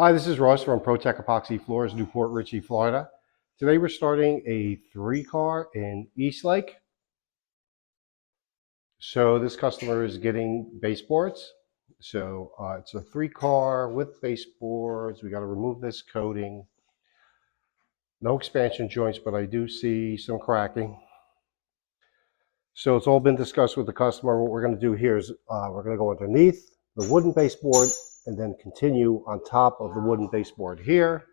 Hi, this is Ross from ProTech Epoxy Floors, Newport Richey, Florida. Today we're starting a 3-car in Eastlake. So this customer is getting baseboards. So it's a 3-car with baseboards. We got to remove this coating. No expansion joints, but I do see some cracking. So it's all been discussed with the customer. What we're going to do here is we're going to go underneath the wooden baseboard and then continue on top of the wooden baseboard here.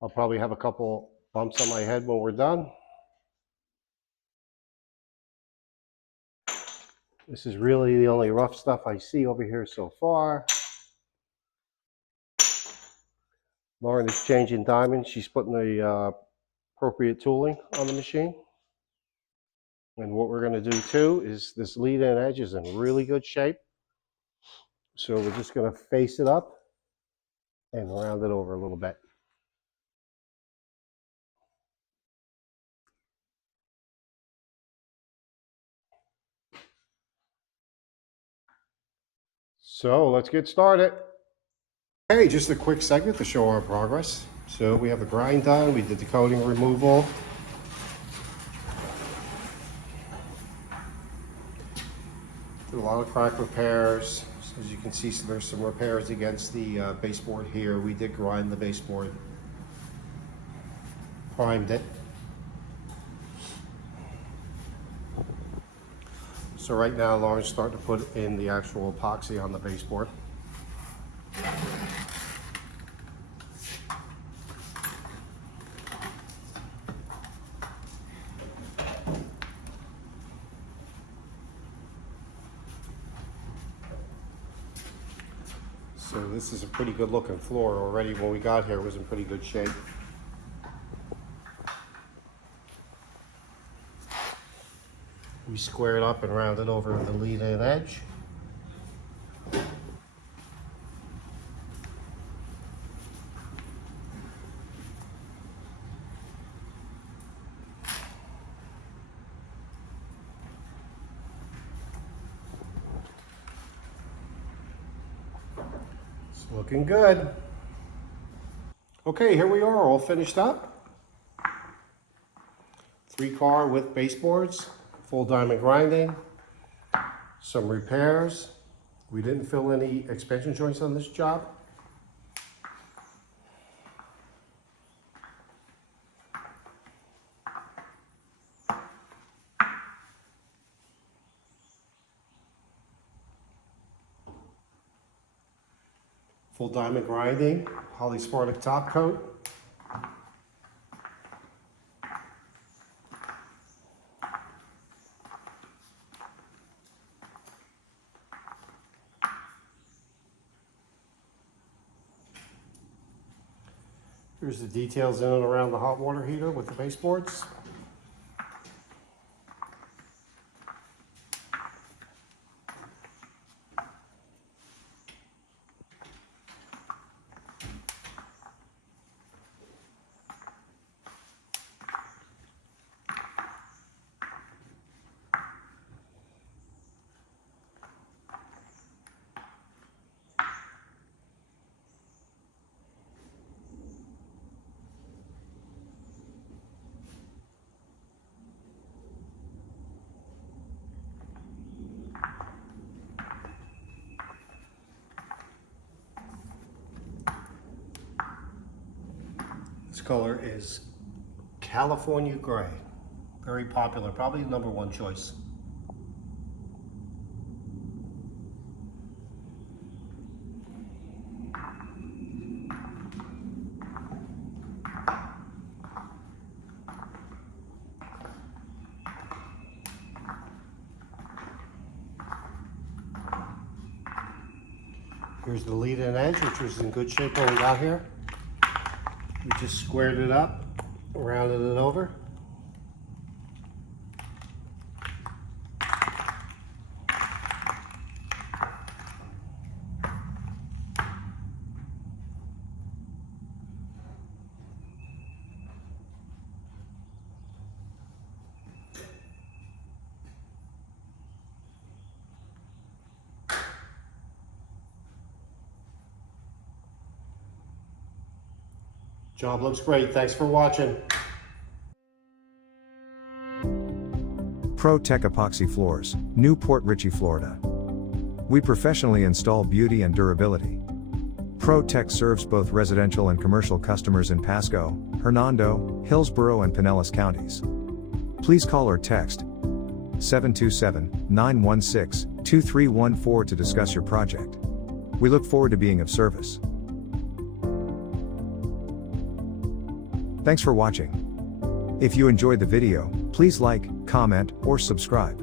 I'll probably have a couple bumps on my head when we're done. This is really the only rough stuff I see over here so far. Lauren is changing diamonds. She's putting the appropriate tooling on the machine. And what we're going to do too is this lead-in edge is in really good shape. So we're just going to face it up and round it over a little bit. So let's get started. Okay, just a quick segment to show our progress. So we have the grind done, we did the coating removal. Did a lot of crack repairs. As you can see, so there's some repairs against the baseboard here. We did grind the baseboard, primed it. So right now, Lauren's starting to put in the actual epoxy on the baseboard. So this is a pretty good looking floor already. When we got here, it was in pretty good shape. We squared up and rounded over the lead-in edge. It's looking good. Okay, here we are, all finished up. 3-car with baseboards, full diamond grinding, some repairs. We didn't fill any expansion joints on this job. Full diamond grinding, polyasprtic top coat. Here's the details in and around the hot water heater with the baseboards. This color is California Gray. Very popular, probably #1 choice. Here's the lead-in edge, which was in good shape when we got here. We just squared it up, rounded it over. Job looks great. Thanks for watching. Pro Tech Epoxy Floors, Newport, Richey, Florida. We professionally install beauty and durability. Pro Tech serves both residential and commercial customers in Pasco, Hernando, Hillsborough and Pinellas counties. Please call or text 727-916-2314 to discuss your project. We look forward to being of service. Thanks for watching. If you enjoyed the video, please like, comment, or subscribe.